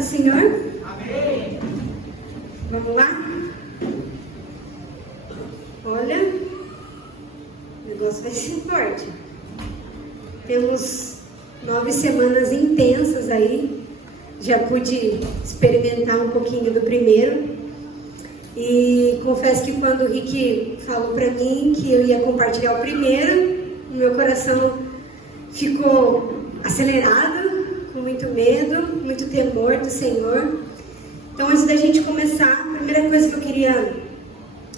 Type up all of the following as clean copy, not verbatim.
do Senhor? Amém. Vamos lá? Olha, o negócio vai ser forte. Temos 9 semanas intensas aí. Já pude experimentar um pouquinho do primeiro. E confesso que quando o Rick falou para mim que eu ia compartilhar o primeiro, o meu coração ficou acelerado, com muito medo, muito temor do Senhor. Então, antes da gente começar, a primeira coisa que eu queria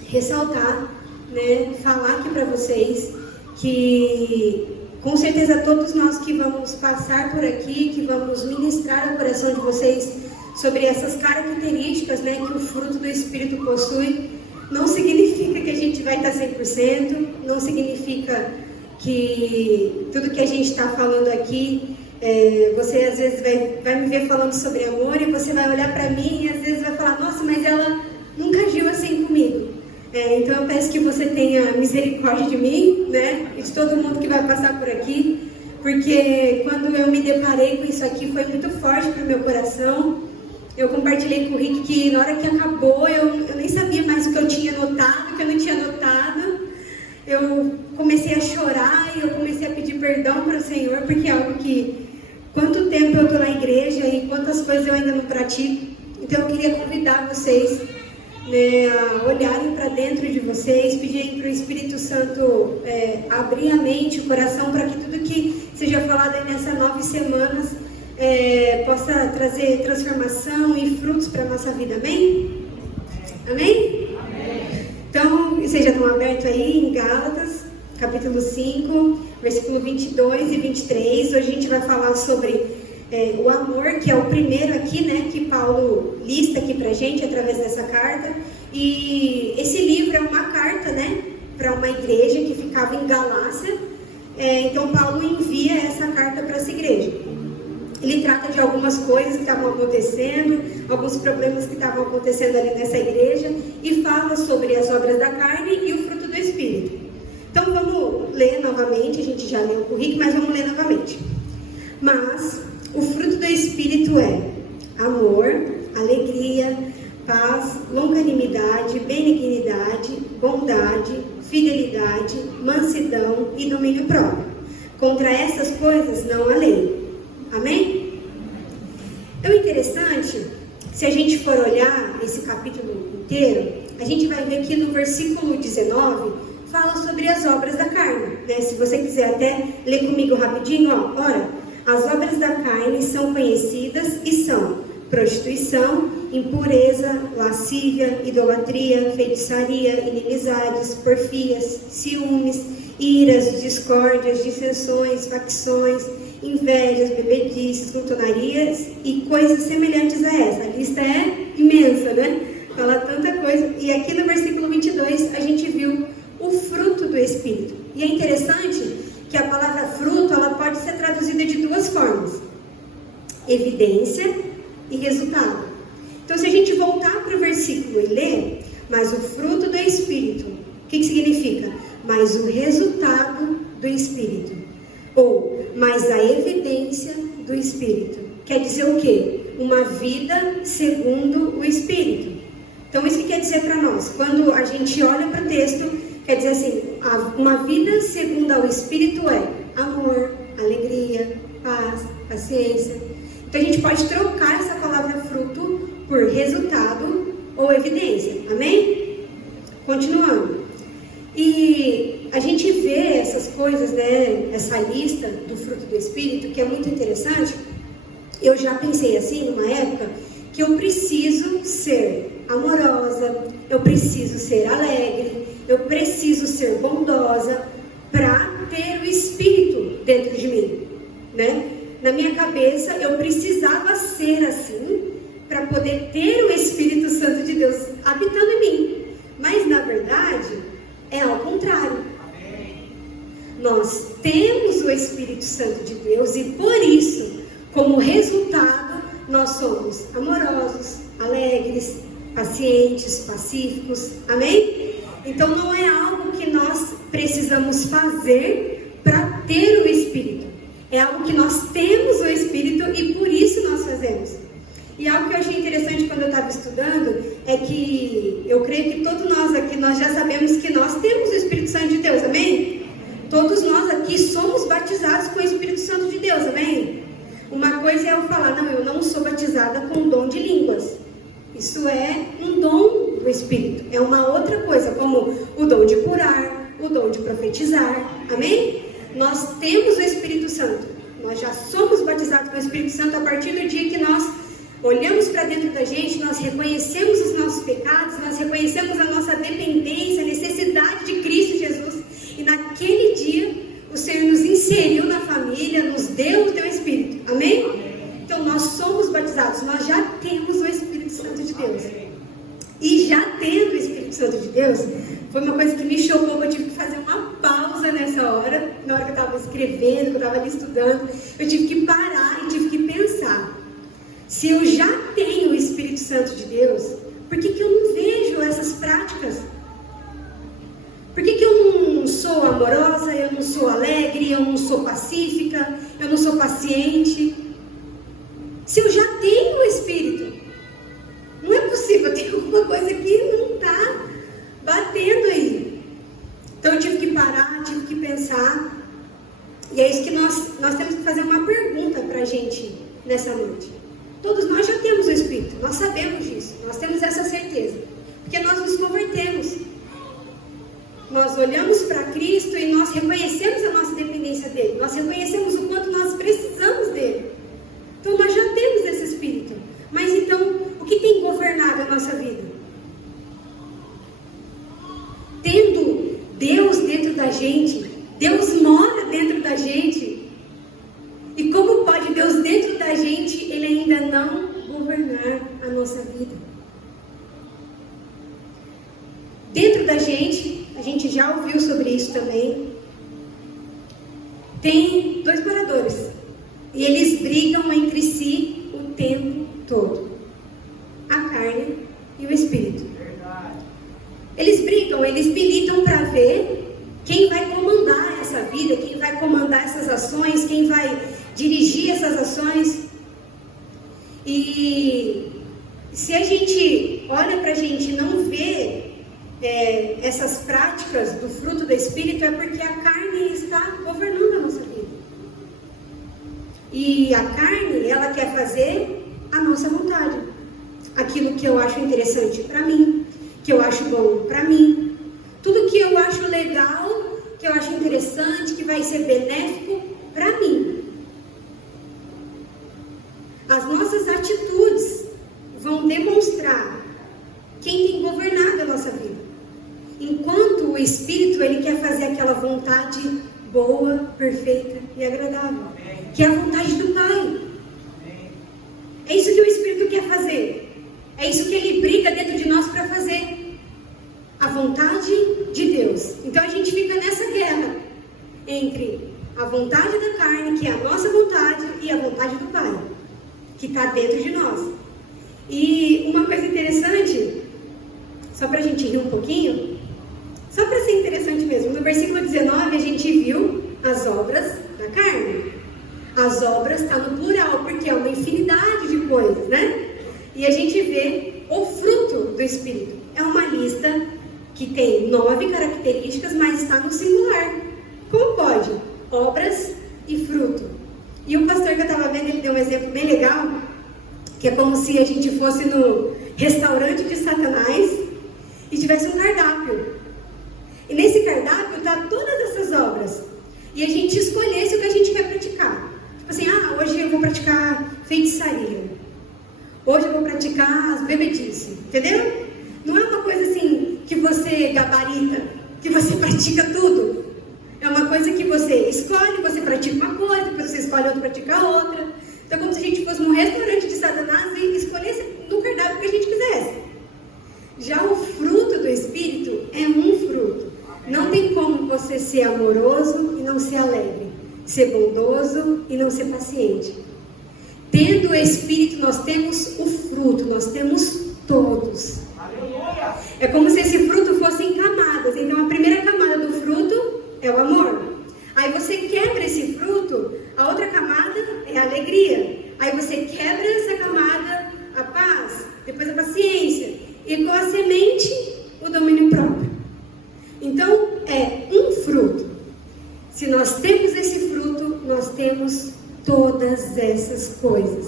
ressaltar, falar aqui para vocês, que com certeza todos nós que vamos passar por aqui, que vamos ministrar ao coração de vocês sobre essas características, que o fruto do Espírito possui, não significa que a gente vai estar 100%, não significa que tudo que a gente está falando aqui, você às vezes vai me ver falando sobre amor e você vai olhar para mim e às vezes vai falar, nossa, mas ela nunca agiu assim comigo. Então eu peço que você tenha misericórdia de mim, e de todo mundo que vai passar por aqui, porque quando eu me deparei com isso aqui foi muito forte para o meu coração. Eu compartilhei com o Rick que na hora que acabou eu nem sabia mais o que eu tinha notado, o que eu não tinha notado. Eu comecei a chorar e eu comecei a pedir perdão para o Senhor, porque é algo que, quanto tempo eu estou na igreja e quantas coisas eu ainda não pratico. Então eu queria convidar vocês a olharem para dentro de vocês, pedirem para o Espírito Santo abrir a mente, o coração, para que tudo que seja falado aí nessas 9 semanas possa trazer transformação e frutos para a nossa vida, amém? Amém? Amém. Então, vocês já estão abertos aí em Gálatas, capítulo 5, versículo 22 e 23. Hoje a gente vai falar sobre o amor, que é o primeiro aqui, que Paulo lista aqui pra gente através dessa carta. E esse livro é uma carta, para uma igreja que ficava em Galácia. Então Paulo envia essa carta para essa igreja. Ele trata de algumas coisas que estavam acontecendo, alguns problemas que estavam acontecendo ali nessa igreja, e fala sobre as obras da carne e o fruto do Espírito. Então vamos ler novamente, a gente já leu o Rick, mas vamos ler novamente. Mas o fruto do Espírito é amor, alegria, paz, longanimidade, benignidade, bondade, fidelidade, mansidão e domínio próprio. Contra essas coisas não há lei. Amém? É interessante, se a gente for olhar esse capítulo inteiro, a gente vai ver que no versículo 19 fala sobre as obras da carne. Se você quiser até ler comigo rapidinho, ora, as obras da carne são conhecidas e são prostituição, impureza, lascívia, idolatria, feitiçaria, inimizades, porfias, ciúmes, iras, discórdias, dissensões, facções, invejas, bebedices, glutonarias e coisas semelhantes a essa. A lista é imensa, Fala tanta coisa. E aqui no versículo 22 a gente viu o fruto do Espírito. E é interessante que a palavra fruto, ela pode ser traduzida de 2 formas: evidência e resultado. Então, se a gente voltar para o versículo e ler, mas o fruto do Espírito, o que significa? Mas o resultado do Espírito. Ou, mais a evidência do Espírito. Quer dizer o quê? Uma vida segundo o Espírito. Então, isso que quer dizer para nós? Quando a gente olha para o texto, quer dizer assim, uma vida segundo ao Espírito é amor, alegria, paz, paciência. Então, a gente pode trocar essa palavra fruto por resultado ou evidência. Amém? Continuando. E a gente vê essas coisas, essa lista do fruto do Espírito, que é muito interessante. Eu já pensei assim, numa época, que eu preciso ser amorosa, eu preciso ser alegre, eu preciso ser bondosa para ter o Espírito dentro de mim, Na minha cabeça, eu precisava ser assim para poder ter o Espírito Santo de Deus habitando em mim. Mas, na verdade, é ao contrário. Nós temos o Espírito Santo de Deus e, por isso, como resultado, nós somos amorosos, alegres, pacientes, pacíficos. Amém? Então, não é algo que nós precisamos fazer para ter o Espírito. É algo que nós temos o Espírito e por isso nós fazemos. E algo que eu achei interessante quando eu estava estudando é que eu creio que todos nós aqui, nós já sabemos que nós temos o Espírito Santo de Deus, amém? Todos nós aqui somos batizados com o Espírito Santo de Deus, amém? Uma coisa é eu falar, não, eu não sou batizada com o dom de línguas. Isso é um dom do Espírito. É uma outra coisa, como o dom de curar, o dom de profetizar, amém? Nós temos o Espírito Santo. Nós já somos batizados com o Espírito Santo a partir do dia que nós olhamos para dentro da gente, nós reconhecemos os nossos pecados, nós reconhecemos a nossa dependência, a necessidade de Cristo Jesus. E naquele dia, o Senhor nos inseriu na família, nos deu o teu Espírito. Amém? Então, nós somos batizados, nós já temos o Espírito Santo de Deus. E já tendo o Espírito Santo de Deus, foi uma coisa que me chocou, que eu tive que fazer uma pausa nessa hora, na hora que eu estava escrevendo, que eu estava ali estudando. Eu tive que parar e tive que pensar. Se eu já tenho o Espírito Santo de Deus, por que eu não vejo essas práticas? Por que eu não sou amorosa, eu não sou alegre, eu não sou pacífica, eu não sou paciente? Se eu já tenho o Espírito, não é possível, tem alguma coisa que não está batendo aí. Então eu tive que parar, tive que pensar. E é isso que nós temos que fazer uma pergunta para a gente nessa noite. Todos nós já temos o Espírito, nós sabemos disso, nós temos essa certeza. Porque nós nos convertemos. Nós olhamos para Cristo e nós reconhecemos a nossa dependência dele. Nós reconhecemos o quanto nós precisamos dele. Então nós já temos esse Espírito. Mas então, o que tem governado a nossa vida? Tendo Deus dentro da gente, Deus mora dentro da gente. E como pode Deus dentro da gente, ele ainda não governar a nossa vida? Dentro da gente, a gente já ouviu sobre isso também, tem dois moradores. E eles brigam entre si o tempo todo. A carne e o espírito. Eles brigam, eles militam para ver quem vai comandar essa vida, quem vai comandar essas ações, quem vai dirigir essas ações. E se a gente olha para a gente e não vê essas práticas do fruto do Espírito, é porque a carne está governando a nossa vida. E a carne, ela quer fazer a nossa vontade. Aquilo que eu acho interessante para mim, que eu acho bom para mim. Tudo que eu acho legal, que eu acho interessante, que vai ser benéfico para mim. As nossas atitudes vão demonstrar quem tem governado a nossa vida. Enquanto o Espírito, ele quer fazer aquela vontade boa, perfeita e agradável. Que é a vontade do Pai. É isso que o Espírito quer fazer. É isso que ele briga dentro de nós para fazer. A vontade de Deus. Então a gente fica nessa guerra entre a vontade da carne, que é a nossa vontade, e a vontade do Pai, que está dentro de nós. E uma coisa interessante, só para a gente rir um pouquinho, só para ser interessante mesmo, no versículo 19 a gente viu as obras da carne. As obras está no plural, porque é uma infinidade de coisas, né? E a gente vê o fruto do Espírito. É uma lista que tem 9 características, mas está no singular. Como pode? Obras e fruto. E o pastor que eu estava vendo, ele deu um exemplo bem legal, que é como se a gente fosse no restaurante de Satanás e tivesse um cardápio. E nesse cardápio está todas essas obras. E a gente escolhesse o que a gente quer praticar. Tipo assim, hoje eu vou praticar feitiçaria. Hoje eu vou praticar as bebedices. Entendeu? Não é uma coisa assim que você gabarita, que você pratica tudo. É uma coisa que você escolhe, você pratica uma coisa, depois você escolhe outra, pratica outra. Então é como se a gente fosse num restaurante de Satanás e escolhesse no cardápio que a gente quisesse. Já o fruto do Espírito é um fruto. Não tem como você ser amoroso e não ser alegre, ser bondoso e não ser paciente. Tendo o Espírito, nós temos o fruto, nós temos todos. É como se esse fruto fosse em camadas. Então a primeira camada do fruto é o amor. Aí você quebra esse fruto, a outra camada é a alegria. Aí você quebra essa camada, coisas.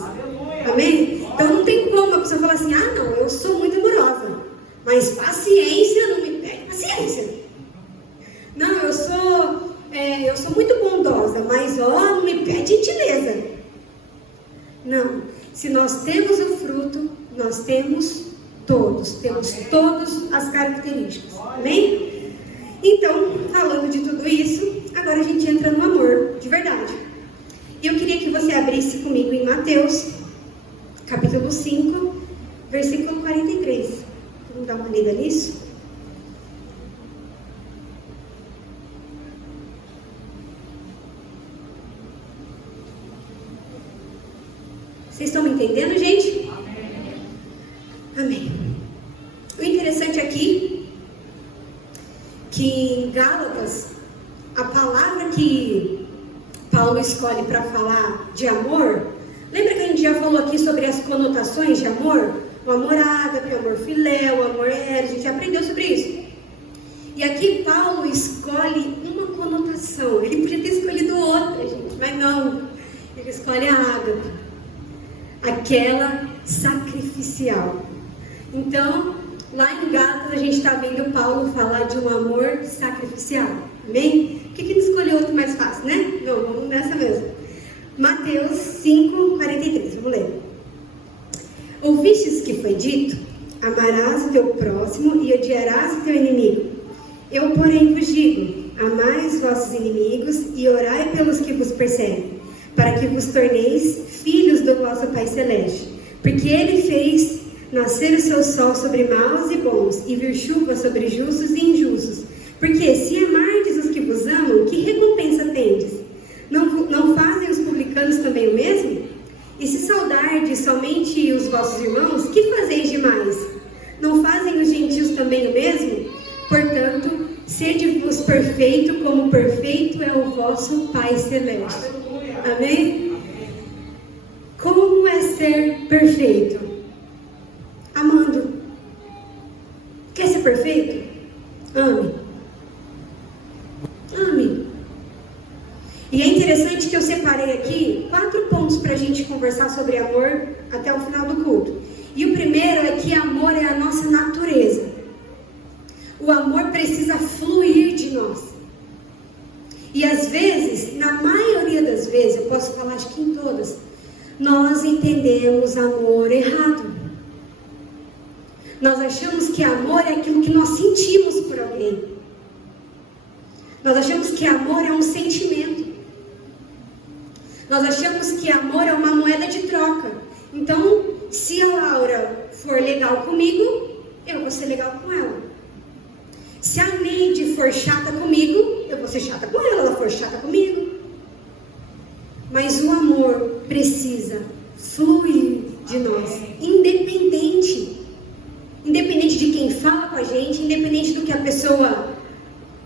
Amém? Então não tem como a pessoa falar assim, ah não, eu sou muito amorosa, mas paciência não me pede paciência. Não, eu sou muito bondosa, mas não me pede gentileza. Não, se nós temos o fruto, nós temos todas as características. Amém? Então, falando de tudo isso, agora a gente entra no amor, de verdade. E eu queria que você abrisse comigo em Mateus, capítulo 5, versículo 43. Vamos dar uma lida nisso? Vocês estão me entendendo, gente? Amém. O interessante aqui, que em Gálatas, a palavra que Paulo escolhe para falar de amor, lembra que a gente já falou aqui sobre as conotações de amor? O amor ágape, o amor filéu, o amor eros, a gente já aprendeu sobre isso. E aqui Paulo escolhe uma conotação, ele podia ter escolhido outra, gente, mas não, ele escolhe a ágape, aquela sacrificial. Então, lá em Gálatas a gente está vendo Paulo falar de um amor sacrificial, amém? Por que ele escolheu outro mais fácil, né? Não, vamos nessa mesmo. Mateus 5, 43, vamos ler. Ouvistes que foi dito, amarás o teu próximo e odiarás o teu inimigo. Eu, porém, vos digo, amai os vossos inimigos e orai pelos que vos perseguem, para que vos torneis filhos do vosso Pai Celeste. Porque Ele fez nascer o seu sol sobre maus e bons, e vir chuva sobre justos e injustos. Porque se amardes os que vos amam, que recompensa tendes? Não fazem os publicanos também o mesmo? E se saudardes somente os vossos irmãos, que fazeis demais? Não fazem os gentios também o mesmo? Portanto, sede-vos perfeito, como perfeito é o vosso Pai Celeste. Amém? Como é ser perfeito? Amando. Quer ser perfeito? Ame. Ame. E é interessante que eu separei aqui 4 pontos para a gente conversar sobre amor até o final do culto. E o primeiro é que amor é a nossa natureza. O amor precisa fluir de nós. E às vezes, na maioria das vezes, eu posso falar acho que em todas, nós entendemos amor errado. Nós achamos que amor é aquilo que nós sentimos por alguém. Nós achamos que amor é um sentimento. Nós achamos que amor é uma moeda de troca. Então, se a Laura for legal comigo, eu vou ser legal com ela. Se a Neide for chata comigo, eu vou ser chata com ela, ela for chata comigo. Mas o amor precisa fluir de nós, independente de quem fala com a gente, independente do que a pessoa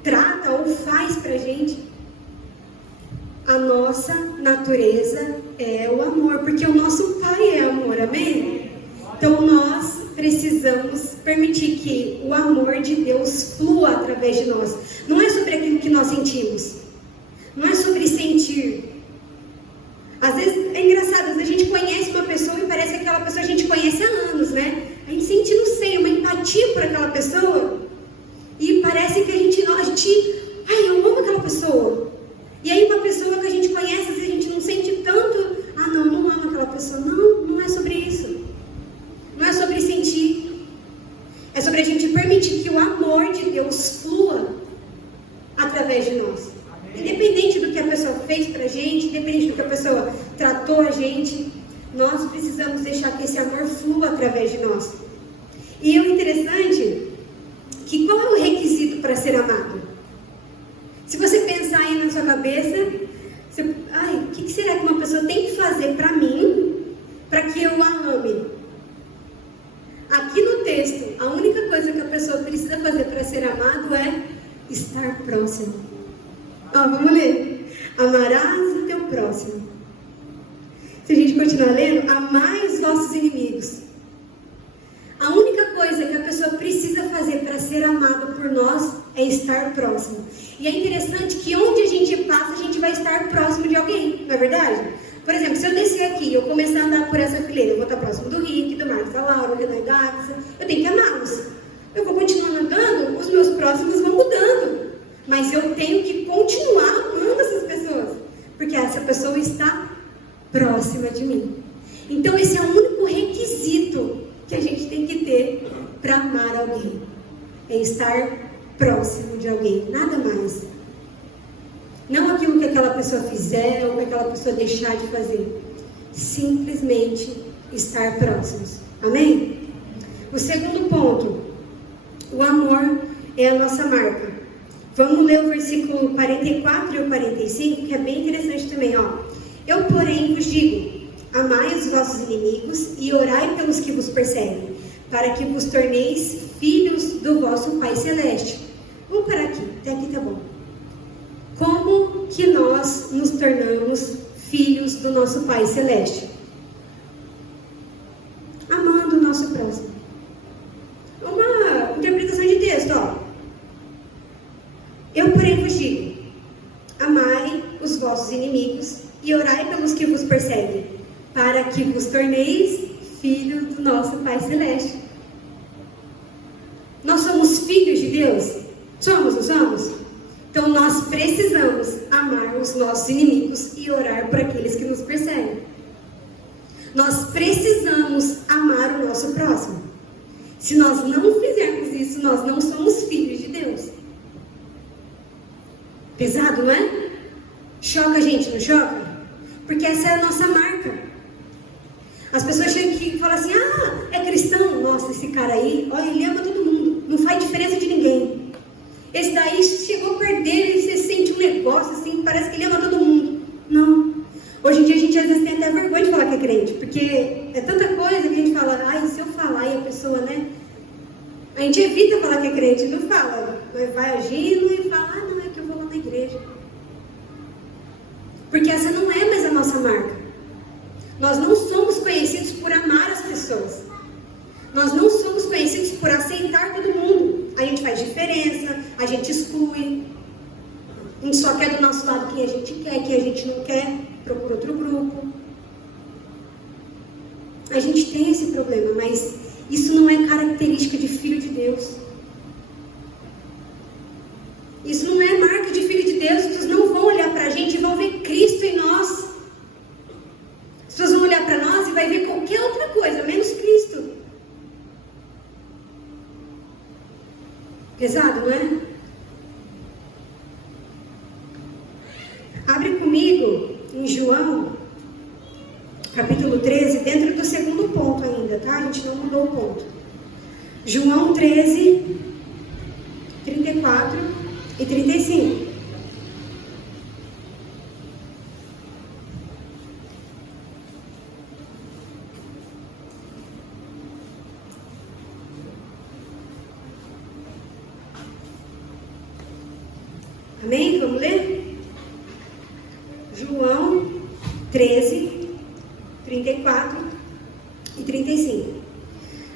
trata ou faz pra gente. A nossa natureza é o amor, porque o nosso Pai é amor, amém? Então nós precisamos permitir que o amor de Deus flua através de nós. Não é sobre aquilo que nós sentimos, não é sobre sentir. Às vezes é engraçado, às vezes a gente conhece uma pessoa e parece que aquela pessoa a gente conhece há anos, né? A gente sente no seio uma empatia por aquela pessoa e parece que eu amo aquela pessoa. E aí uma pessoa que a gente conhece, às vezes a gente não sente tanto, não amo aquela pessoa. Não é sobre isso. Não é sobre sentir. É sobre a gente permitir que o amor de Deus flua através de nós. Independente do que a pessoa fez pra gente, independente do que a pessoa tratou a gente, nós precisamos deixar que esse amor flua através de nós. E o interessante, que qual é o requisito para ser amado? Se você pensar aí na sua cabeça, o que será que uma pessoa tem que fazer para mim, para que eu a ame? Aqui no texto, a única coisa que a pessoa precisa fazer para ser amado é estar próximo. Vamos ler. Amarás o teu próximo. Se a gente continuar lendo, amai os vossos inimigos. A única coisa que a pessoa precisa fazer para ser amada por nós é estar próximo. E é interessante que onde a gente passa, a gente vai estar próximo de alguém, não é verdade? Por exemplo, se eu descer aqui se eu começar a andar por essa fileira, eu vou estar próximo do Rick, do Marcos, da Laura, do Renan e da Axa, eu tenho que amá-los. Eu vou continuar andando, os meus próximos vão mudando. Mas eu tenho que continuar amando essas pessoas, porque essa pessoa está próxima de mim. Então esse é o único requisito que a gente tem que ter para amar alguém. É estar próximo de alguém, nada mais. Não aquilo que aquela pessoa fizer ou que aquela pessoa deixar de fazer. Simplesmente estar próximos. Amém? O segundo ponto. O amor é a nossa marca. Vamos ler o versículo 44 e o 45, que é bem interessante também, ó. Eu, porém, vos digo, amai os vossos inimigos e orai pelos que vos perseguem, para que vos torneis filhos do vosso Pai Celeste. Vamos parar aqui, até aqui tá bom. Como que nós nos tornamos filhos do nosso Pai Celeste? Amando o nosso próximo. Uma interpretação de texto, ó. Eu, porém, vos digo, amai os vossos inimigos e orai pelos que vos perseguem, para que vos torneis filhos do nosso Pai Celeste. Nós somos filhos de Deus? Somos, não somos? Então nós precisamos amar os nossos inimigos e orar por aqueles que nos perseguem. Nós precisamos amar o nosso próximo. Se nós não fizermos isso, nós não somos filhos de Deus. Pesado, não é? Choca a gente, não choca? Porque essa é a nossa marca. As pessoas chegam aqui e falam assim, é cristão? Nossa, esse cara aí, olha, ele ama todo mundo, não faz diferença de ninguém. Esse daí chegou perto dele e você sente um negócio assim, parece que ele ama todo mundo. Não. Hoje em dia a gente às vezes tem até vergonha de falar que é crente, porque é tanta coisa que a gente fala, se eu falar e a pessoa, né? A gente evita falar que é crente, não fala, mas vai agindo e fala, não, é que eu vou lá na igreja. Porque essa não é mais a nossa marca. Nós não somos conhecidos por amar as pessoas. Nós não somos conhecidos por aceitar todo mundo. A gente faz diferença, a gente exclui. A gente só quer do nosso lado quem a gente não quer, procura outro grupo. A gente tem esse problema, mas isso não é característica de filho de Deus. Isso não é marca de filho de Deus. As pessoas não vão olhar para a gente e vão ver Cristo em nós. As pessoas vão olhar para nós e vai ver qualquer outra coisa, menos Cristo. Pesado, não é? Abre comigo em João, capítulo 13, dentro do segundo ponto ainda, tá? A gente não mudou o ponto. João 13, 34 e 35. Amém? Vamos ler? João 13, 34 e 35.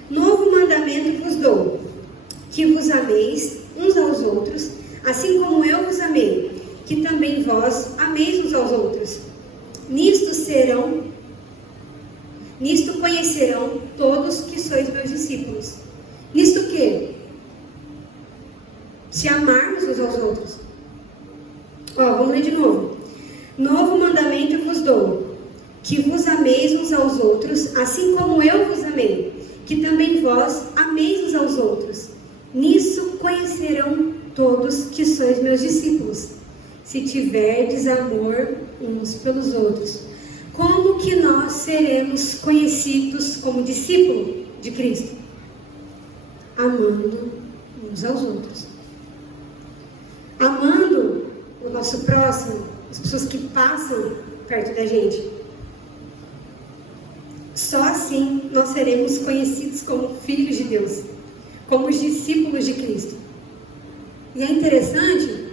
Novo mandamento vos dou, que vos ameis uns aos outros, assim como eu vos amei, que também vós ameis uns aos outros. Nisto conhecerão todos que sois meus discípulos. Nisto o quê? Se amarmos uns aos outros. Vamos ler de novo. Novo mandamento vos dou, que vos ameis uns aos outros, assim como eu vos amei, que também vós ameis uns aos outros. Nisso conhecerão todos que sois meus discípulos, se tiverdes amor uns pelos outros. Como que nós seremos conhecidos como discípulo de Cristo? Amando uns aos outros. Amando o nosso próximo, as pessoas que passam perto da gente. Só assim nós seremos conhecidos como filhos de Deus, como os discípulos de Cristo. E é interessante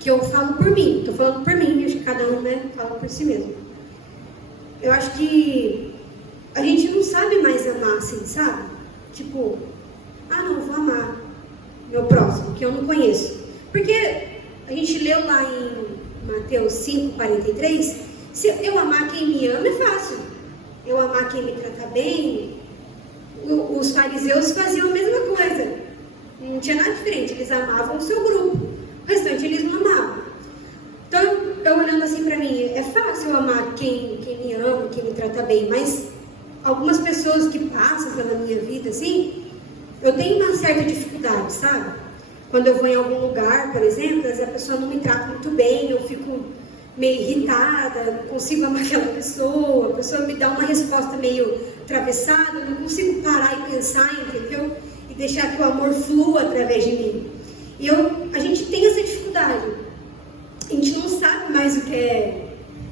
que eu falo por mim, estou falando por mim, acho que cada um, fala por si mesmo. Eu acho que a gente não sabe mais amar assim, sabe? Tipo, não, vou amar meu próximo, que eu não conheço. Porque a gente leu lá em Mateus 5:43, Se eu amar quem me ama é fácil. Eu amar quem me trata bem, os fariseus faziam a mesma coisa. Não tinha nada diferente, eles amavam o seu grupo. O restante eles não amavam. Então, eu olhando assim pra mim, é fácil eu amar quem me ama, quem me trata bem, mas algumas pessoas que passam pela minha vida, assim, eu tenho uma certa dificuldade, sabe? Quando eu vou em algum lugar, por exemplo, às vezes a pessoa não me trata muito bem, eu fico meio irritada, não consigo amar aquela pessoa, a pessoa me dá uma resposta meio atravessada, eu não consigo parar e pensar, entendeu? E deixar que o amor flua através de mim. E a gente tem essa dificuldade. A gente não sabe mais o que é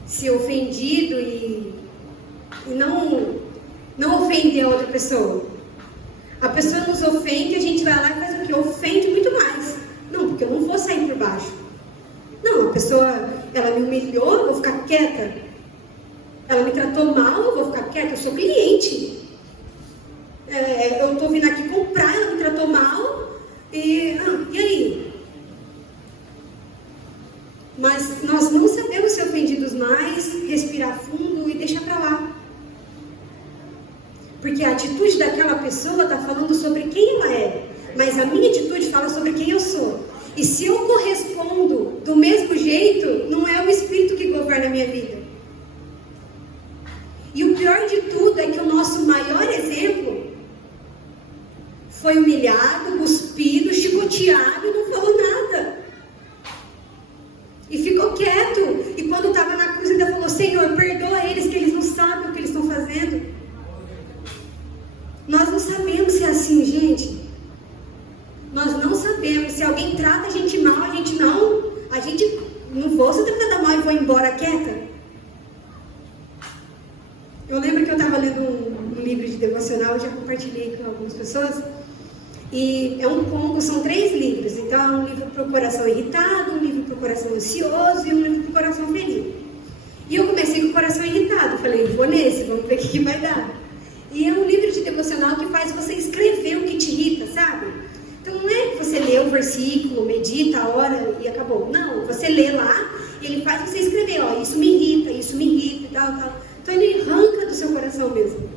ser ofendido e não ofender a outra pessoa. A pessoa nos ofende, a gente vai lá e faz o quê? Ofende muito mais. Não, porque eu não vou sair por baixo. Não, a pessoa, ela me humilhou, eu vou ficar quieta. Ela me tratou mal, eu vou ficar quieta. Eu sou cliente. Eu estou vindo aqui comprar, ela me tratou mal. E aí? Mas nós não sabemos ser ofendidos mais, respirar fundo e deixar pra lá. Porque a atitude daquela pessoa está falando sobre quem ela é. Mas a minha atitude fala sobre quem eu sou. E se eu correspondo do mesmo jeito, não é o Espírito que governa a minha vida. E o pior de tudo é que o nosso maior exemplo foi humilhado, cuspido, chicoteado e não falou nada. E ficou quieto. E quando estava na cruz ainda falou: Senhor, perdoa eles, que eles não sabem o que eles estão fazendo. Nós não sabemos ser assim, gente. Nós não sabemos. Se alguém trata a gente mal, a gente não vou ser tratada mal e vou embora quieta. Eu lembro que eu estava lendo um livro de devocional, eu já compartilhei com algumas pessoas. E é um combo, são 3 livros. Então é um livro para o coração irritado, um livro para o coração ansioso e um livro para o coração feliz. E eu comecei com o coração irritado. Falei, vou nesse, vamos ver o que vai dar. E é um livro de devocional que faz você escrever o que te irrita, sabe? Então não é que você lê o versículo, medita, ora e acabou. Não, você lê lá e ele faz você escrever, ó, isso me irrita e tal. Então ele arranca do seu coração mesmo.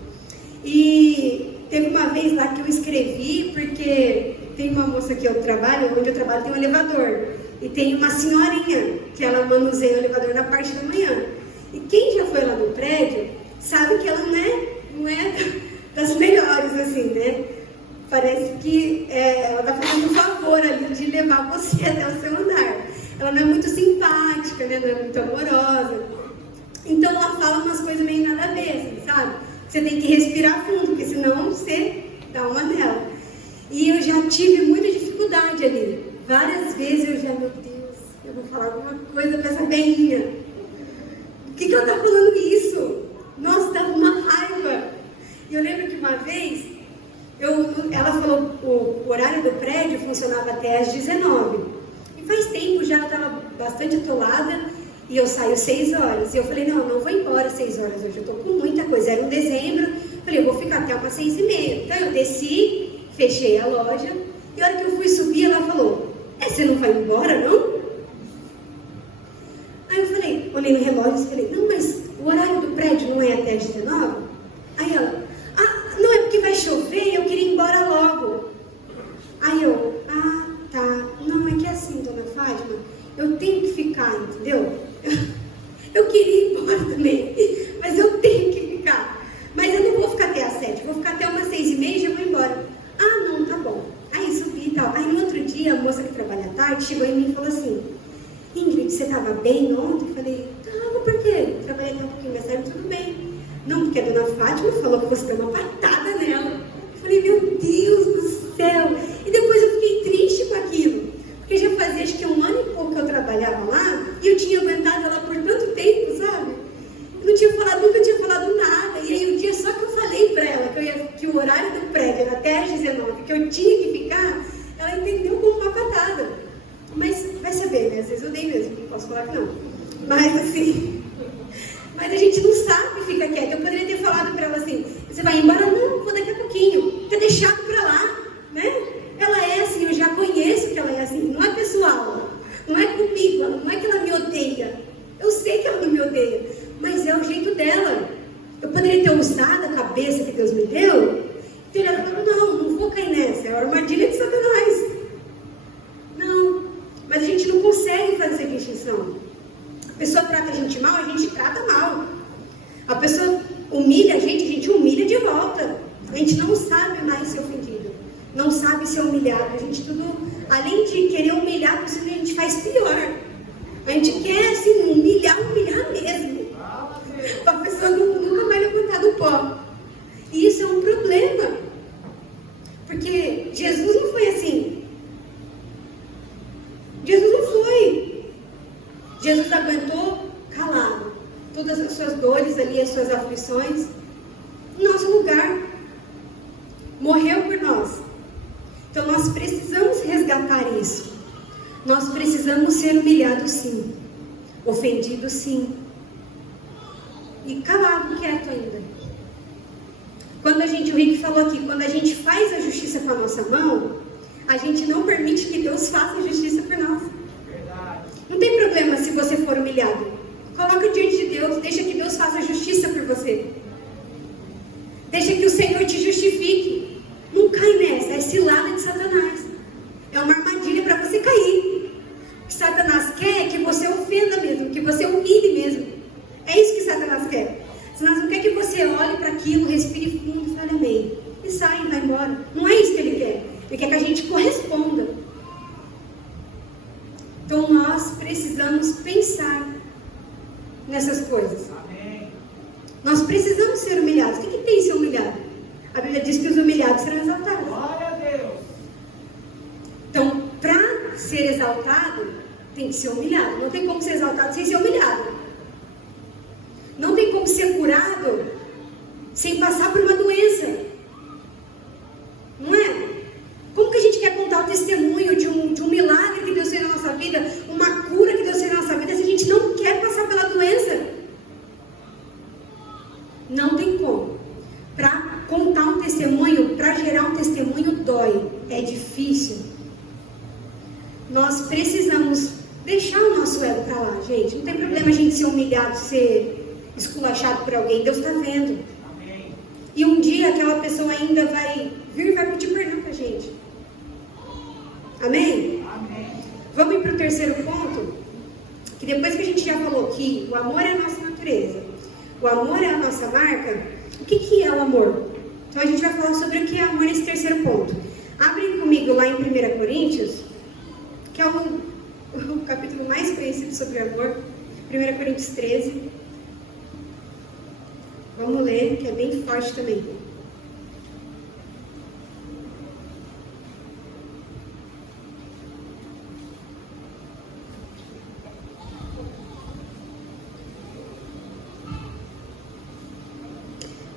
E teve uma vez lá que eu escrevi, porque tem uma moça que onde eu trabalho, tem um elevador. E tem uma senhorinha que ela manuseia o elevador na parte da manhã. E quem já foi lá no prédio sabe que ela não é das melhores, assim, né? Parece que ela está fazendo um favor ali de levar você até o seu andar. Ela não é muito simpática, né? Não é muito amorosa. Então ela fala umas coisas meio nada a ver, assim, sabe? Você tem que respirar fundo, porque senão você dá uma nela. E eu já tive muita dificuldade ali. Várias vezes meu Deus, eu vou falar alguma coisa pra essa velhinha. Por que ela tá falando isso? Nossa, dava uma raiva. E eu lembro que uma vez, ela falou, o horário do prédio funcionava até às 19. E faz tempo já, eu estava bastante atolada, e eu saio 6 horas. E eu falei, não vou embora às 6 horas hoje, eu estou com muita coisa. Era um dezembro, falei, eu vou ficar até umas 6h30. Então eu desci, fechei a loja, e a hora que eu fui subir, ela falou, você não vai embora, não? Aí eu falei, olhei no relógio e falei, não, mas o horário do prédio não é até às 19? Aí ela, não, é porque vai chover, eu queria ir embora logo. Aí eu, tá, não, é que é assim, dona Fátima, eu tenho que ficar, entendeu? Eu queria ir embora também, mas eu tenho que ficar. Mas eu não vou ficar até às 7, vou ficar até umas 6h30 e já vou embora. Não, tá bom. Aí subi e tal. Aí no outro dia, a moça que trabalha à tarde chegou em mim e falou assim, Ingrid, você estava bem ontem? Eu falei, tava, por quê? Trabalhei até um pouquinho mais tarde, tudo bem. Não, porque a dona Fátima falou que você deu uma patada nela. Eu falei, meu Deus do céu. E depois eu fiquei triste com aquilo. Porque já fazia acho que 1 ano e pouco que eu trabalhava lá, e eu tinha aguentado ela por tanto tempo, sabe? Eu nunca tinha falado nada. E aí um dia só que eu falei pra ela que o horário do prédio era até às 19, que eu tinha que ficar, ela entendeu como uma patada. Mas vai saber, né? Às vezes eu dei mesmo, não posso falar que não. Mas assim, mas a gente não sabe ficar quieta. Eu poderia ter falado pra ela assim, você vai embora? Não, vou daqui a pouquinho. Ter deixado pra lá, né? Ela é assim, eu já conheço que ela é assim. Não é pessoal, não é comigo, não é que ela me odeia. Eu sei que ela não me odeia. usar da cabeça que Deus me deu? Então ele falou, não vou cair nessa, é a armadilha de Satanás. Não, mas a gente não consegue fazer essa distinção. A pessoa trata a gente mal, a gente trata mal. A pessoa humilha a gente humilha de volta. A gente não sabe mais ser ofendido, não sabe ser humilhado. A gente tudo, além de querer humilhar, a gente faz pior. A gente quer assim, humilhar mesmo. Para a pessoa nunca mais levantar do pó. E isso é um problema. Porque Jesus não foi assim. Jesus não foi. Jesus aguentou calado todas as suas dores ali, as suas aflições, no nosso lugar. Morreu por nós. Então nós precisamos resgatar isso. Nós precisamos ser humilhados sim. Ofendidos sim. E calado, quieto ainda. Quando o Rick falou aqui, quando a gente faz a justiça com a nossa mão, a gente não permite que Deus faça a justiça por nós. Verdade. Não tem problema se você for humilhado. Coloca diante de Deus, deixa que Deus faça a justiça por você. Deixa que o Senhor te justifique. Não cai nessa, é cilada de Satanás. É uma armadilha para você cair. O que Satanás quer é que você ofenda mesmo, que você humilhe mesmo. É isso que Satanás quer. Satanás não quer que você olhe para aquilo, respire fundo e fale amém. E sai e vai embora. Não é isso que ele quer. Ele quer que a gente corresponda. Então nós precisamos pensar nessas coisas. Amém. Nós precisamos ser humilhados. O que tem ser humilhado? A Bíblia diz que os humilhados serão exaltados. Glória a Deus. Então, para ser exaltado, tem que ser humilhado. Não tem como ser exaltado sem ser humilhado. Não tem como ser curado sem passar por uma doença. Não é? Como que a gente quer contar o testemunho de um milagre que Deus fez na nossa vida, uma cura que Deus fez na nossa vida, se a gente não quer passar pela doença? Não tem como. Para contar um testemunho, para gerar um testemunho, dói. É difícil. Nós precisamos deixar o nosso ego para lá, gente. Não tem problema a gente ser humilhado, ser esculachado por alguém. Deus está vendo. Amém. E um dia aquela pessoa ainda vai vir e vai pedir perdão para a gente. Amém? Amém. Vamos ir para o terceiro ponto. Que depois que a gente já falou que o amor é a nossa natureza, o amor é a nossa marca, o que é o amor? Então a gente vai falar sobre o que é amor nesse terceiro ponto. Abrem comigo lá em 1 Coríntios, que é o capítulo mais conhecido sobre amor. 1 Coríntios 13. Vamos ler, que é bem forte também.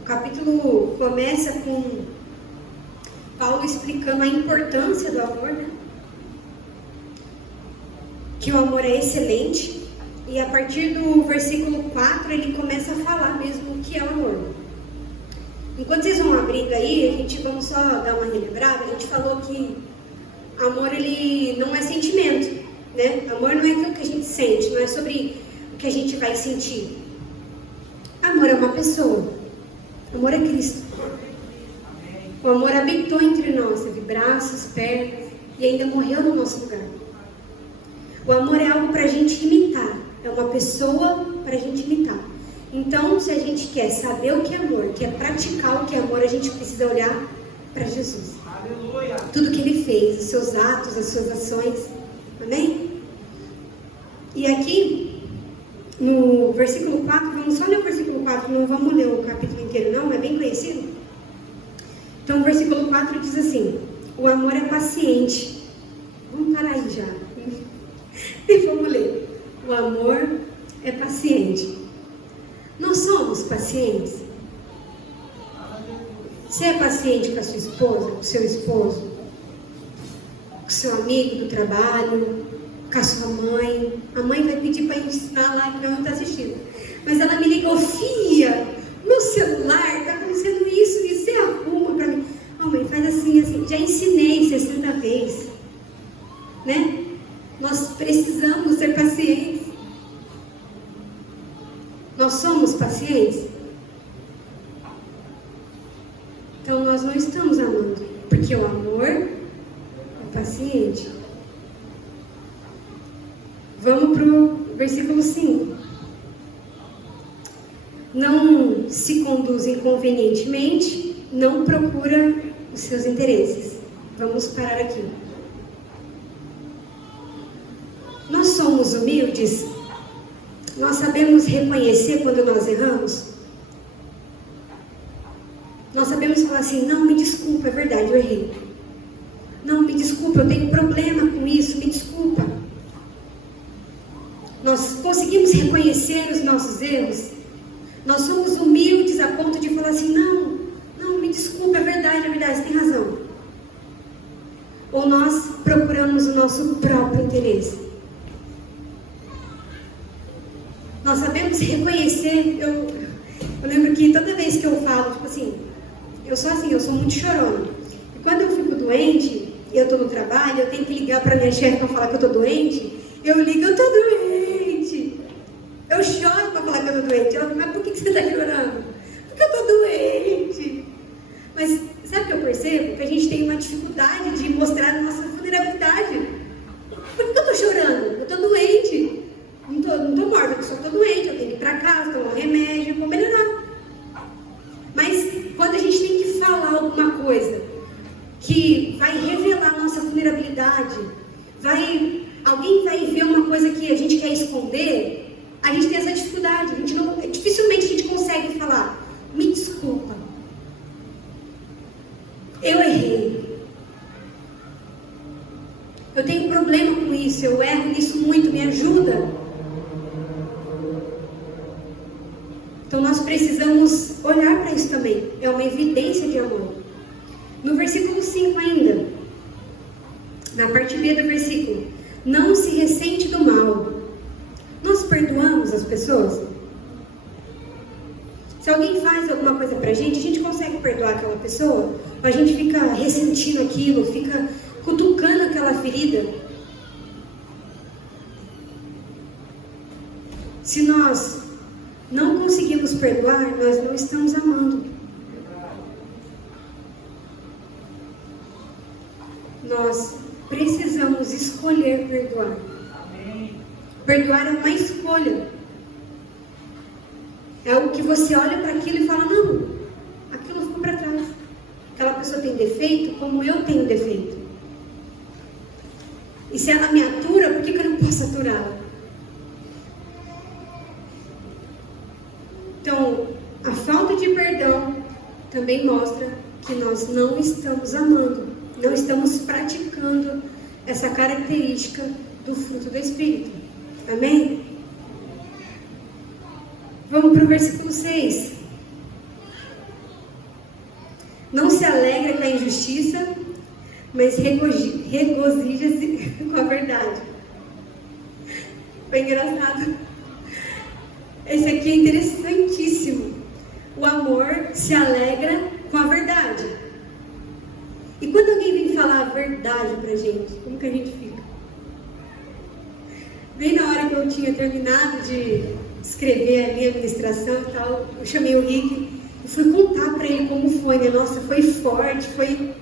O capítulo começa com Paulo explicando a importância do amor, né? Que o amor é excelente. E a partir do versículo 4, ele começa a falar mesmo o que é o amor. Enquanto vocês vão abrindo aí, a gente vamos só dar uma relembrada. A gente falou que amor, ele não é sentimento, né? Amor não é aquilo que a gente sente, não é sobre o que a gente vai sentir. Amor é uma pessoa. Amor é Cristo. O amor habitou entre nós, teve braços, pernas e ainda morreu no nosso lugar. O amor é algo para a gente imitar. É uma pessoa para a gente imitar. Então, se a gente quer saber o que é amor, quer praticar o que é amor, a gente precisa olhar para Jesus. Aleluia. Tudo que Ele fez, os seus atos, as suas ações. Amém? E aqui, no versículo 4, vamos só ler o versículo 4, não vamos ler o capítulo inteiro não, é bem conhecido. Então, o versículo 4 diz assim: o amor é paciente. Vamos parar aí já. E vamos ler. O amor é paciente. Nós somos pacientes? Você é paciente com a sua esposa, com o seu esposo, com o seu amigo do trabalho, com a sua mãe? A mãe vai pedir para ensinar lá que não está assistindo. Mas ela me liga, Fia, meu celular está acontecendo isso, e você arruma para mim. Oh, mãe, faz assim, assim. Já ensinei 60 vezes. Né? Nós precisamos ser pacientes. Nós somos pacientes? Então nós não estamos amando, porque o amor é paciente. Vamos para o versículo 5. Não se conduz inconvenientemente, não procura os seus interesses. Vamos parar aqui. Nós somos humildes? Nós sabemos reconhecer quando nós erramos? Nós sabemos falar assim, não, me desculpa, é verdade, eu errei. Não, me desculpa, eu tenho problema com isso, me desculpa. Nós conseguimos reconhecer os nossos erros? Nós somos humildes a ponto de falar assim, não, me desculpa, é verdade, você tem razão. Ou nós procuramos o nosso próprio interesse? Nós sabemos reconhecer, eu lembro que toda vez que eu falo, tipo assim, eu sou muito chorona. E quando eu fico doente, e eu estou no trabalho, eu tenho que ligar para minha chefe para falar que eu estou doente, eu ligo, eu estou doente. Eu choro para falar que eu estou doente. Ela fala, mas por que você está chorando? Porque eu estou doente. Mas sabe o que eu percebo? Que a gente tem uma dificuldade de mostrar a nossa vulnerabilidade. Por que eu estou chorando? Eu estou doente. Não estou morta, eu só estou doente. Eu tenho que ir para casa, tomar um remédio, vou melhorar. Mas quando a gente tem que falar alguma coisa que vai revelar a nossa vulnerabilidade, alguém vai ver uma coisa que a gente quer esconder, a gente tem essa dificuldade. Dificilmente a gente consegue falar, me desculpa, eu errei, eu tenho problema com isso, eu erro nisso muito, me ajuda. Então nós precisamos olhar para isso também, é uma evidência de amor. No versículo 5 ainda, na parte B do versículo, não se ressente do mal. Nós perdoamos as pessoas? Se alguém faz alguma coisa pra gente, a gente consegue perdoar aquela pessoa? Ou a gente fica ressentindo aquilo, fica cutucando aquela ferida? Se nós não conseguimos perdoar, nós não estamos amando. Nós precisamos escolher perdoar. Perdoar é uma escolha. É algo que você olha para aquilo e fala, não, aquilo ficou para trás. Aquela pessoa tem defeito como eu tenho defeito. E se ela me atura, por que eu não posso aturá-la? Então, a falta de perdão também mostra que nós não estamos amando, não estamos praticando essa característica do fruto do Espírito. Amém? Vamos para o versículo 6. Não se alegra com a injustiça, mas regozija-se com a verdade. Foi engraçado. Esse aqui é interessantíssimo. O amor se alegra com a verdade. E quando alguém vem falar a verdade pra gente, como que a gente fica? Bem na hora que eu tinha terminado de escrever ali a administração e tal, eu chamei o Rick e fui contar pra ele como foi, né? Nossa, foi forte, foi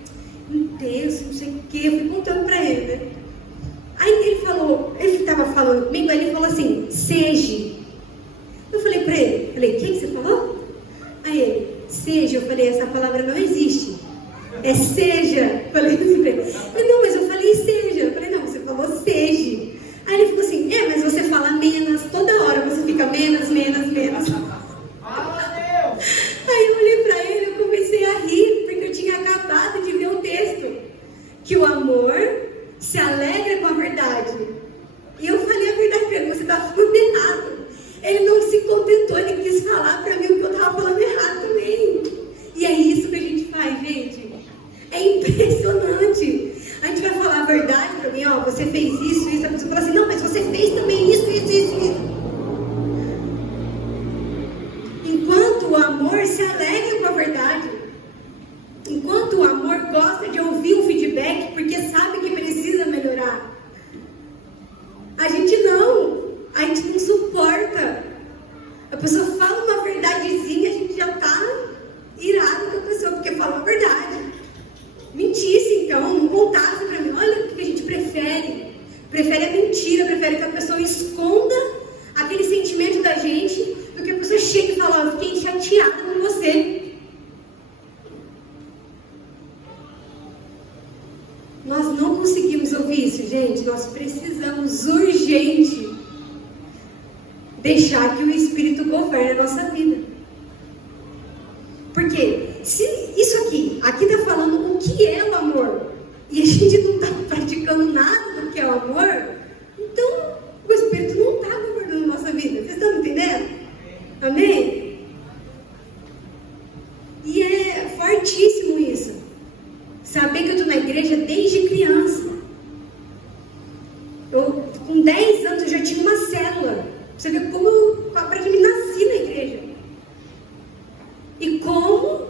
intenso, não sei o que. Eu fui contando pra ele, né? Aí ele estava falando comigo, aí ele falou assim, seja. Eu falei pra ele, o que você falou? Aí ele, seja, eu falei, essa palavra não existe. É seja. Eu falei assim pra ele, não, mas eu falei seja. Eu falei, não, você falou seja. Aí ele ficou assim, mas você fala menos, toda hora você fica menos. Aí eu olhei pra ele e comecei a rir, porque eu tinha acabado de ver o texto, que o amor se alegra com a verdade. E eu falei a verdade pra ele, você tá falando errado. Ele não se contentou, ele quis falar pra mim o que eu tava falando errado também. E é isso que a gente faz, gente. É impressionante. A gente vai falar a verdade pra mim, você fez isso, a pessoa fala assim, não, mas você fez também isso. Enquanto o amor se alegra com a verdade, enquanto o amor gosta de ouvir um feedback, porque sabe que precisa melhorar, a gente não suporta. A pessoa fala uma verdadezinha, a gente já tá irado com a pessoa, porque fala uma verdade. pessoa esconda aquele sentimento da gente, do que a pessoa chega e fala, eu fiquei chateada com você. Nós não conseguimos ouvir isso, gente. Nós precisamos urgente deixar que o Espírito governe a nossa vida. Porque se isso aqui está falando o que é o amor, e a gente não está praticando nada do que é o amor, então o Espírito não está governando a nossa vida. Vocês estão entendendo? Amém? E é fortíssimo isso. Saber que eu estou na igreja desde criança. Com 10 anos eu já tinha uma célula. Você vê como eu praticamente nasci na igreja. E como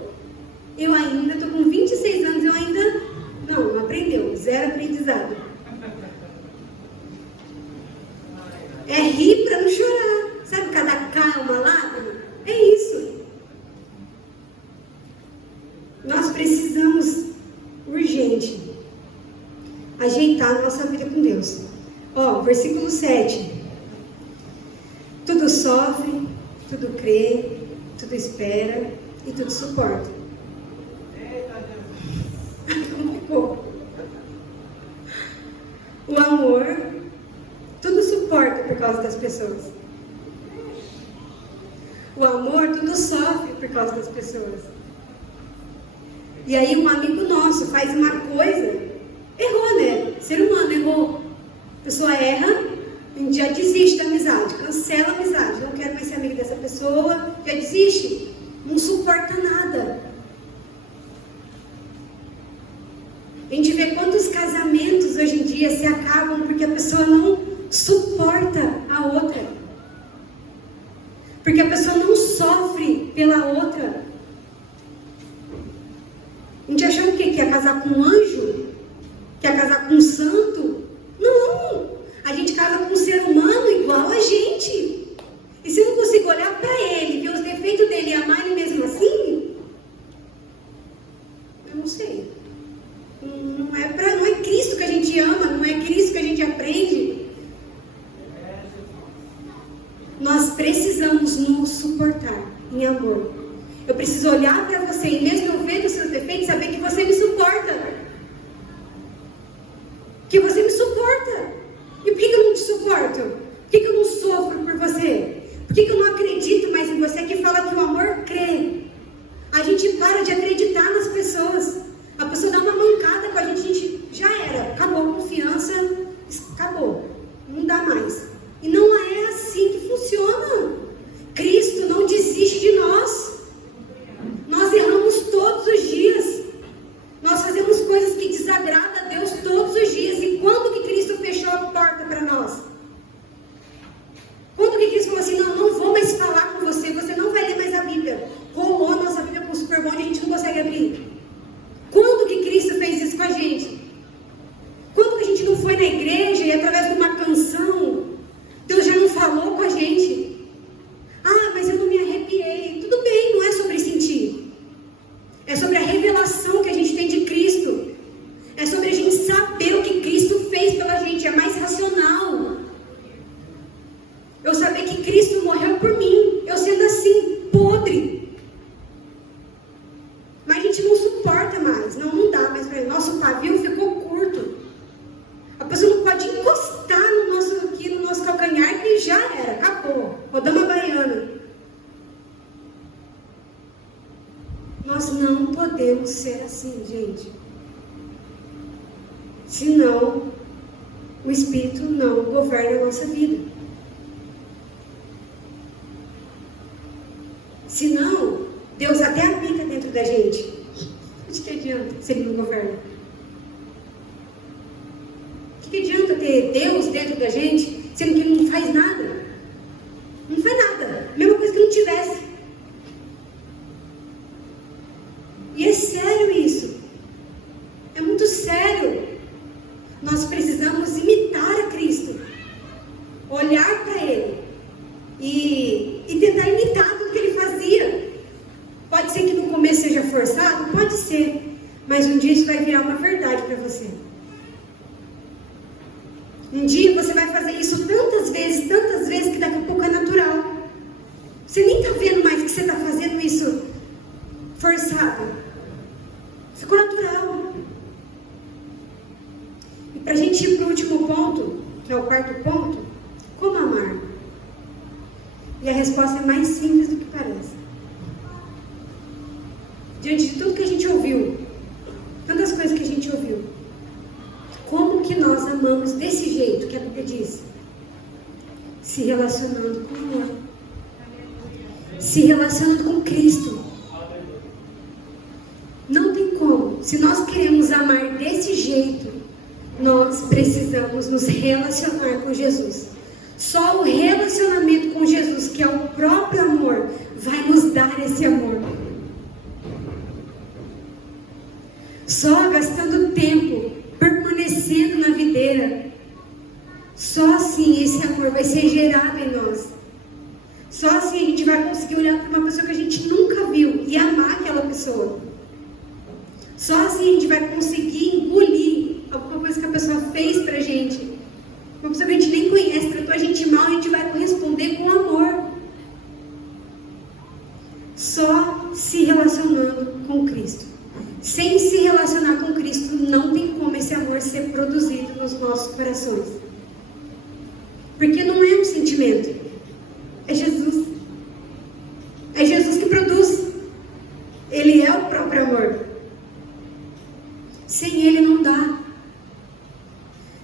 eu ainda estou com 26 anos, eu ainda não aprendeu, zero aprendizado. É rir para não chorar. Sabe, cada cá é uma lágrima? É isso. Nós precisamos urgente ajeitar a nossa vida com Deus. Versículo 7. Tudo sofre, tudo crê, tudo espera e tudo suporta. Como ficou? O amor tudo suporta por causa das pessoas. O amor tudo sofre por causa das pessoas. E aí um amigo nosso faz uma coisa, errou, né? Ser humano errou. A pessoa erra, a gente já desiste da amizade, cancela a amizade, não quero mais ser amigo dessa pessoa, já desiste, não suporta nada. A gente vê quantos casamentos hoje em dia se acabam porque a pessoa não suporta a outra. Porque a pessoa não sofre pela outra. A gente achou o quê? Que ia casar com um anjo? Que ia casar com um santo? Não! A gente casa com um ser humano igual a gente. E se eu não consigo olhar para ele, ver os defeitos dele e amar ele mesmo assim, eu não sei. Não é Cristo que a gente ama, não é Cristo que a gente aprende. Nós precisamos nos suportar em amor. Eu preciso olhar para você e mesmo eu vendo os seus defeitos, saber que você me suporta. Que você me suporta. E por que eu não te suporto? Por que eu não sofro por você? Por que eu não acredito mais em você que fala que o amor crê? A gente para de acreditar nas pessoas. A pessoa dá uma mancada com a gente já era. Acabou a confiança, acabou. Não dá mais. E não é assim que funciona. Cristo não desiste de nós. Nós erramos todos os dias. Nós fazemos coisas que desagradam a Deus todos os dias. E quando que Cristo fechou a porta para nós? Quando que Cristo falou assim, não vou mais falar com você, você não vai ler mais a Bíblia. Rolou a nossa Bíblia com o Superbond e a gente não consegue abrir. Quando que Cristo fez isso com a gente? Quando que a gente não foi na igreja e através de uma canção, Deus já não falou com a gente? Mas eu não me arrepiei. Tudo bem, não é sobre sentir. É sobre a revelação que a gente tem de Cristo. É sobre a gente saber o que Cristo fez pela gente. É mais racional. Eu saber que Cristo morreu por mim. Eu sendo assim, podre. Mas a gente não suporta mais. Não dá mais para ele. Nosso pavio ficou curto. A pessoa não pode encostar no nosso calcanhar que já era. Acabou. Rodamos a baiana. Nós não podemos ser assim, gente. Senão, o Espírito não governa a nossa vida. Senão, Deus até habita dentro da gente. De que adianta se Ele não governa? O que adianta ter Deus dentro da gente, sendo que Ele não faz nada? Não faz nada. Mesma coisa que não tivesse. E é sério isso. É muito sério. Nós precisamos imitar a Cristo. Olhar para Ele. E tentar imitar tudo que Ele fazia. Pode ser que no começo seja forçado? Pode ser. Mas um dia isso vai virar uma verdade para você. Um dia você vai fazer isso tantas vezes, que daqui a pouco é natural. Você nem está vendo mais que você está fazendo isso forçado. Ficou natural. E para a gente ir para o último ponto, que é o quarto ponto, como amar? E a resposta é mais simples do que parece. Diante de tudo que a gente ouviu, tantas coisas que a gente ouviu, como que nós amamos desse jeito que a Bíblia diz? Se relacionando com o amor. Se relacionando com Cristo. Não tem como. Se nós queremos amar desse jeito, nós precisamos nos relacionar com Jesus. Só o relacionamento com Jesus, que é o próprio amor, vai nos dar esse amor. Só gastando tempo, permanecendo na videira, só assim esse amor vai ser gerado em nós. Só assim a gente vai conseguir olhar para uma pessoa que a gente nunca viu e amar aquela pessoa. Só assim a gente vai conseguir engolir alguma coisa que a pessoa fez pra gente. Uma pessoa que a gente nem conhece, tratou a gente mal, e a gente vai corresponder com amor. Só se relacionando com Cristo. Sem se relacionar com Cristo, não tem como esse amor ser produzido nos nossos corações. Porque não é um sentimento. É Jesus. É Jesus que produz. Ele é o próprio amor. Sem Ele não dá.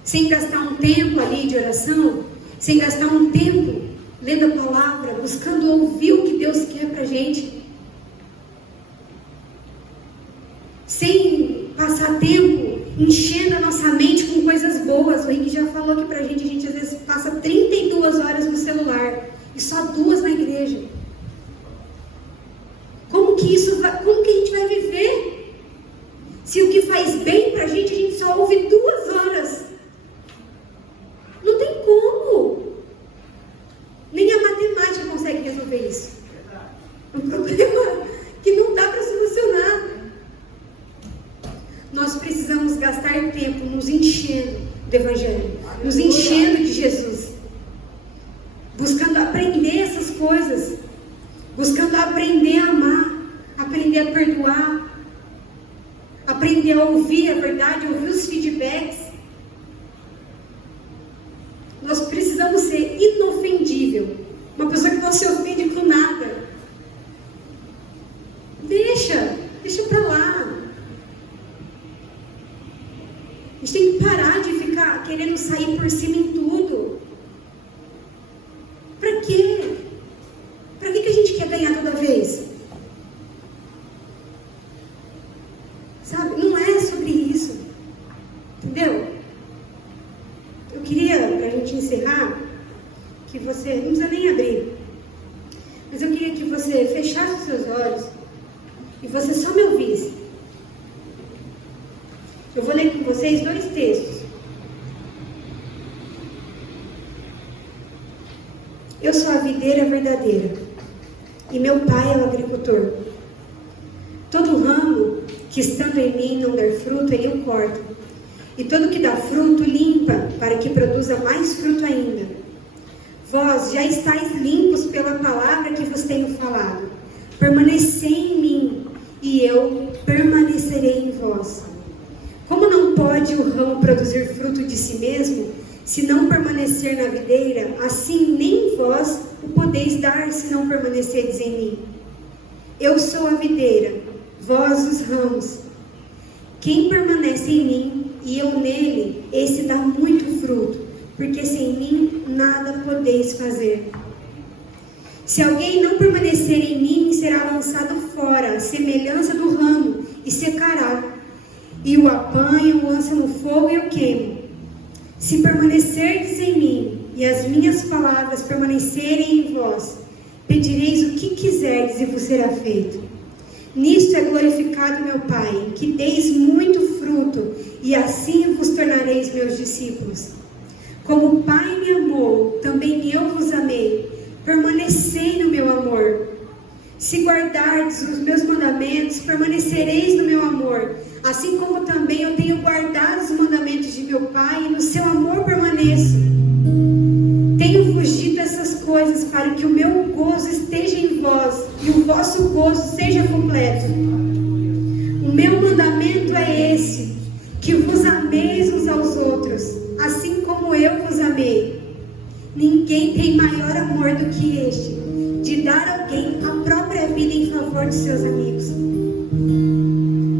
Sem gastar um tempo ali de oração, sem gastar um tempo lendo a palavra, buscando ouvir o que Deus quer pra gente, sem passar tempo enchendo a nossa mente com coisas boas. O Henrique já falou aqui pra gente, a gente às vezes passa 32 horas no celular e só 2 na igreja. Como que a gente vai viver? Se o que faz bem pra gente, a gente só ouve 2 horas. Não tem como. Nem a matemática consegue resolver isso. É um problema que não dá para solucionar. Nós precisamos gastar tempo nos enchendo do Evangelho, nos enchendo de Jesus, buscando aprender essas coisas, buscando aprender a amar, aprender a perdoar, aprender a ouvir a verdade, ouvir os feedbacks. Nós precisamos ser inofendível. Uma pessoa que não se ofende com nada. Deixa pra lá. A gente tem que parar de ficar querendo sair por cima em tudo. Pra quê? Pra que a gente quer ganhar toda vez? Sabe? Não é sobre isso. Entendeu? Eu queria, para a gente encerrar, que você, não precisa nem abrir, mas eu queria que você fechasse os seus olhos e você só me ouvisse. Eu vou ler com vocês 2 textos. Eu sou a videira verdadeira e meu pai é o agricultor. Todo ramo que estando em mim não der fruto, ele o corta. E todo que dá fruto, limpa, para que produza mais fruto ainda. Vós já estáis limpos pela palavra que vos tenho falado. Permanecei em mim, e eu permanecerei em vós. Como não pode o ramo produzir fruto de si mesmo, se não permanecer na videira, assim nem vós o podeis dar, se não permanecerdes em mim. Eu sou a videira, vós os ramos. Quem permanece em mim, e eu nele, esse dá muito fruto, porque sem mim nada podeis fazer. Se alguém não permanecer em mim, será lançado fora, à semelhança do ramo, e secará. E o apanham, o lançam no fogo e o queimam. Se permanecerdes em mim, e as minhas palavras permanecerem em vós, pedireis o que quiserdes e vos será feito. Nisto é glorificado meu Pai, que deis muito fruto, e assim vos tornareis meus discípulos. Como o Pai me amou, também eu vos amei. Permanecei no meu amor. Se guardardes os meus mandamentos, permanecereis no meu amor, assim como também eu tenho guardado os mandamentos de meu Pai, e no seu amor permaneço. Tenho fugido dessas coisas para que o meu gozo esteja em vós e o vosso gozo seja completo. O meu mandamento é esse, que vos ameis uns aos outros, assim como eu vos amei. Ninguém tem maior amor do que este, de dar a alguém a própria vida em favor de seus amigos.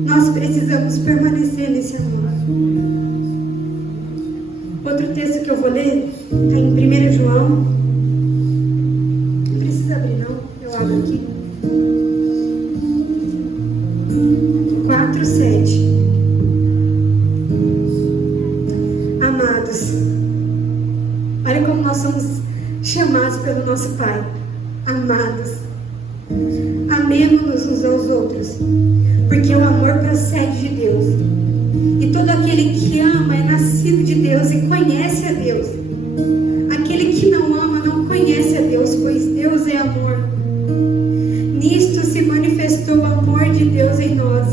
Nós precisamos permanecer nesse amor. Outro texto que eu vou ler está em 1 João. Não precisa abrir não, eu abro aqui. 4:7. Amados, olha como nós somos chamados pelo nosso Pai. Amados, amemo-nos uns aos outros, porque o amor procede de Deus. E todo aquele que ama é nascido de Deus e conhece a Deus. Aquele que não ama não conhece a Deus, pois Deus é amor. Nisto se manifestou o amor de Deus em nós,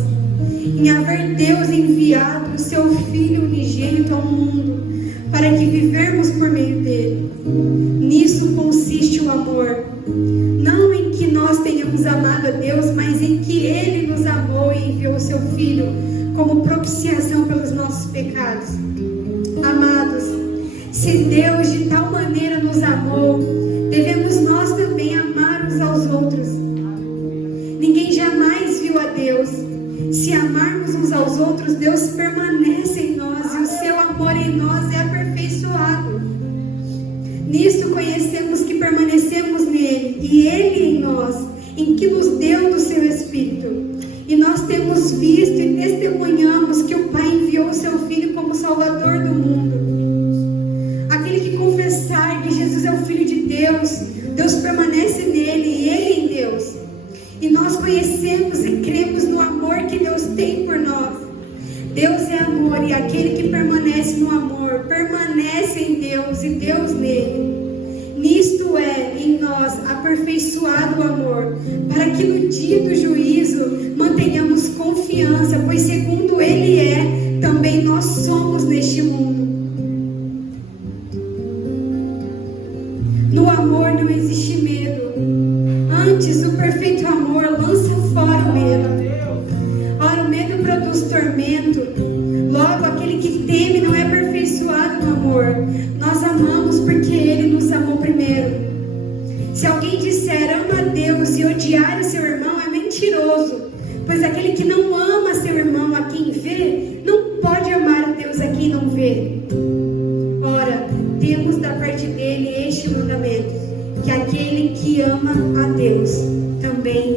em haver Deus enviado o seu Filho unigênito ao mundo, para que vivermos por meio dele. Nisso consiste o amor, não em que nós tenhamos amado a Deus, mas em que ele nos amou e enviou o seu Filho como propiciação pelos nossos pecados. Amados, se Deus de tal maneira nos amou, devemos nós também amar uns aos outros. Ninguém jamais viu a Deus. Se amarmos uns aos outros, Deus permanece em nós e o seu amor em nós é aperfeiçoado. Nisto conhecemos que permanecemos nele e ele em nós, em que nos deu do seu Espírito. E nós temos visto e testemunhamos que o Pai enviou o seu Filho como Salvador do mundo. Aquele que confessar que Jesus é o Filho de Deus, Deus permanece nele e ele em Deus. E nós conhecemos e cremos no amor que Deus tem por nós. Deus é amor e aquele que permanece no amor, permanece em Deus e Deus nele. Nisto é, em nós, aperfeiçoado o amor, para que no dia do juízo mantenhamos confiança, pois segundo ele é, também nós somos neste mundo. No amor não existe medo. Antes, o perfeito amor lança fora o medo. Ora, o medo produz tormento. Logo, aquele que teme não é aperfeiçoado no amor. Nós amamos porque ele nos amou primeiro. Se alguém disser ama a Deus e odiar o seu irmão, é mentiroso. Pois aquele que não ama seu irmão a quem vê, não pode amar a Deus a quem não vê. Ora, temos da parte dele este mandamento, que aquele que ama a Deus também